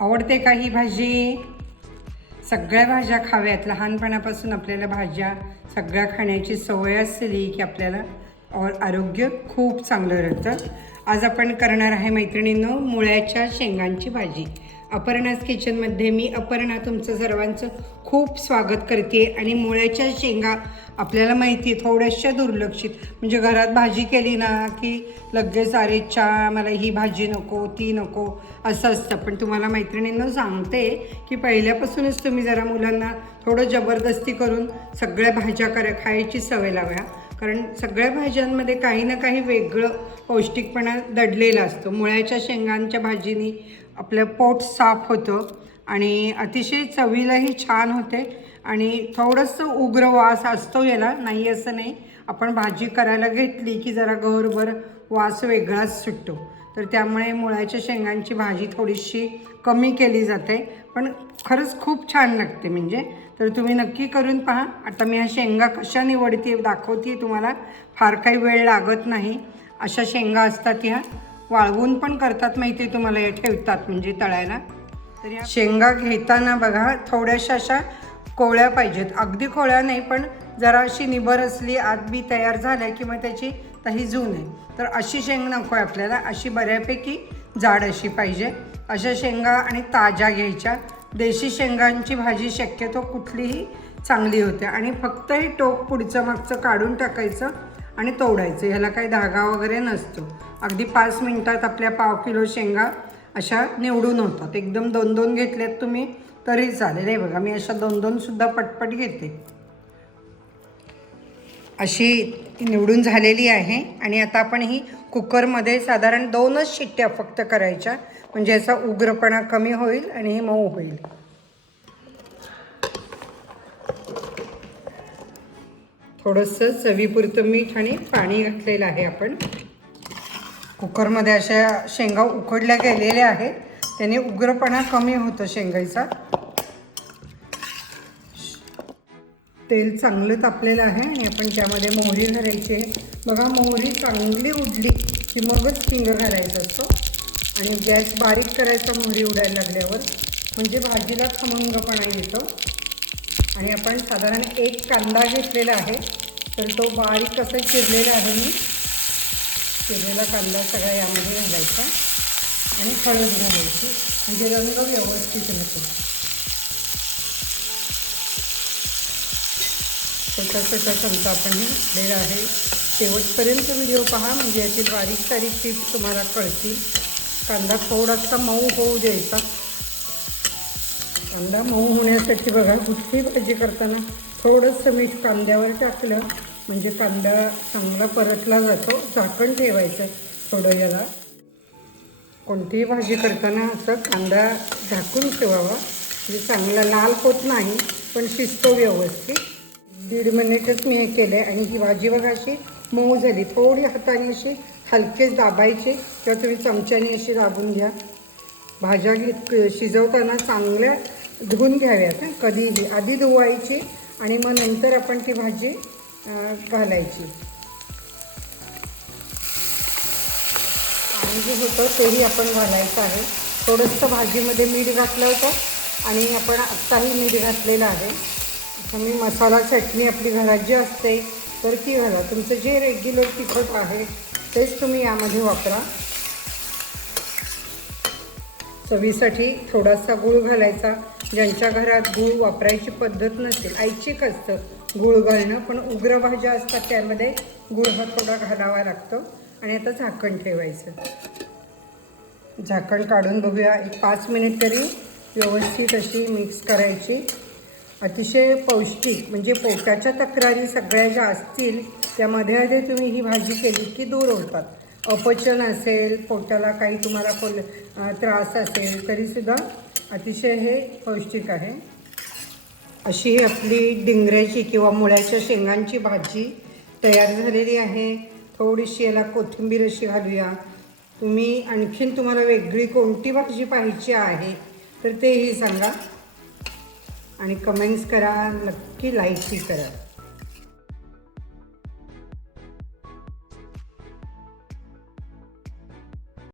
आवडते का ही भाजी? सगळ्या भाज्या खाव्यात. लहानपणापासून आपल्याला भाज्या सगळ्या खाण्याची सवय असली की आपल्याला और- आरोग्य खूप चांगलं राहतं. आज आपण करणार आहे मैत्रिणींनो मुळ्याच्या शेंगांची भाजी. अपर्णास किचनमध्ये मी अपर्णा तुमचं सर्वांचं खूप स्वागत करते. आणि मुळ्याच्या शेंगा आपल्याला माहिती आहे थोड्याशा दुर्लक्षित. म्हणजे घरात भाजी केली ना की लगेच अरे चा मला ही भाजी नको ती नको. असं असतं. पण तुम्हाला मैत्रिणींना सांगते की पहिल्यापासूनच तुम्ही जरा मुलांना थोडं जबरदस्ती करून सगळ्या भाज्या करा खायची सवय लाव्या कारण सगळ्या भाज्यांमध्ये काही ना काही वेगळं पौष्टिकपणा दडलेला असतो. मुळ्याच्या शेंगांच्या भाजीनी आपलं पोट साफ होतं आणि अतिशय चवीलाही छान होते आणि थोडंसं उग्र वास असतो याला. नाही असं नाही. आपण भाजी करायला घेतली की जरा गौरभर वास वेगळाच सुटतो. तर त्यामुळे मुळ्याच्या शेंगांची भाजी थोडीशी कमी केली जाते. पण खरंच खूप छान लागते म्हणजे. तर तुम्ही नक्की करून पहा. आता मी ह्या शेंगा कशा निवडते दाखवते तुम्हाला. फार काही वेळ लागत नाही. अशा शेंगा असतात ह्या. वाळवून पण करतात माहिती आहे तुम्हाला या ठेवतात म्हणजे तळायला. तर या शेंगा घेताना बघा थोड्याशा अशा कोवळ्या पाहिजेत. अगदी कोवळ्या नाही पण जरा अशी निबर असली आत बी तयार झाल्या किंवा त्याची तर ही जून आहे तर अशी शेंग नको आहे आपल्याला. अशी बऱ्यापैकी जाड अशी पाहिजे. अशा शेंगा आणि ताज्या घ्यायच्या. देशी शेंगांची भाजी शक्यतो कुठलीही चांगली होते. आणि फक्त हे टोक पुढचं मागचं काढून टाकायचं आणि तोडायचं. ह्याला काही धागा वगैरे नसतो. अगदी पाच मिनटात आपल्या पाव किलो शेंगा अशा निवडून होतात. एकदम दोन दोन घेतल्यात तुम्ही तरी चालेल. हे बघा मी अशा दोन दोन सुद्धा पटपट घेते. अशी निवडून झालेली आहे. आणि आता आपण ही कुकरमध्ये साधारण दोनच शिट्ट्या फक्त करायच्या. म्हणजे याचा उग्रपणा कमी होईल आणि हे मऊ होईल. थोडंसं चवीपुरतं मीठ आणि पाणी घातलेलं आहे आपण. कुकरमध्ये अशा शेंगा उकडल्या गेलेल्या आहेत. त्याने उग्रपणा कमी होतो शेंगाईचा तेल चांगलं तापलेलं आहे आणि आपण त्यामध्ये मोहरी घालायची आहे. बघा मोहरी चांगली उडली की मगच हिंग घालायचा असतो. आणि गॅस बारीक करायचा मोहरी उडायला लागल्यावर. म्हणजे भाजीला खमंगपणा येतो. आणि आपण साधारण एक कांदा घेतलेला आहे. तर तो बारीक कसा चिरलेला आहे मी? चिरलेला कांदा सगळा यामध्ये घालायचा. आणि हळद घालायची. म्हणजे रंग व्यवस्थित होतो. छोटासा छोटा चमचा आपण हे घातलेला आहे. शेवटपर्यंत व्हिडिओ पहा म्हणजे यातील बारीक सारीक टिप्स तुम्हाला कळतील. कांदा थोडासा मऊ होऊ द्यायचा. कांदा मऊ होण्यासाठी बघा कुठली भाजी करताना थोडंसं मीठ कांद्यावर टाकलं म्हणजे कांदा चांगला परतला जातो झाकण ठेवायचं थोडं याला. कोणतीही भाजी करताना असं कांदा झाकून ठेवावा. म्हणजे चांगला लाल होत नाही पण शिजतो व्यवस्थित. दीड मिनिटच मी हे केलं आहे आणि ही भाजी बघा अशी मऊ झाली. थोडी हाताने अशी हलकेच दाबायची किंवा तुम्ही चमच्याने अशी दाबून घ्या. भाज्या शिजवताना चांगल्या धुवून घ्याव्यात कधीही. आधी धुवायची आणि मग नंतर आपण ती भाजी घालायची. पाणी जे होतं तेही आपण घालायचं आहे. थोडंसं भाजीमध्ये मीठ घातलं होतं आणि आपण आत्ताही मीठ घातलेलं आहे. आता मी मसाला चटणी आपली घरात जी असते तर ती घाला. तुमचं जे रेग्युलर तिखट आहे तेच तुम्ही यामध्ये वापरा. चवीसाठी थोडासा गूळ घालायचा. ज्यांच्या घरात गूळ वापरायची पद्धत नसेल ऐच्छिक असतं गूळ घालणं पण उग्र भाज्या असतात त्यामध्ये गूळ हा थोडा घालावा लागतो. आणि आता झाकण ठेवायचं. झाकण काढून बघूया एक पाच मिनिट तरी व्यवस्थित अशी मिक्स करायची. अतिशय पौष्टिक म्हणजे पोटाच्या तक्रारी सगळ्या ज्या असतील त्यामध्ये मध्ये तुम्ही ही भाजी केली की दूर होतात. अपचन असेल पोटाला काही तुम्हाला कोल त्रास असेल तरीसुद्धा अतिशय हे पौष्टिक आहे. अशी ही आपली डिंगऱ्याची किंवा मुळ्याच्या शेंगांची भाजी तयार झालेली आहे. थोडीशी याला कोथिंबीर अशी घालूया. तुम्ही आणखीन तुम्हाला वेगळी कोणती भाजी पाहिजे आहे तर तेही सांगा. आणि कमेंट्स करा नक्की लाईकही करा.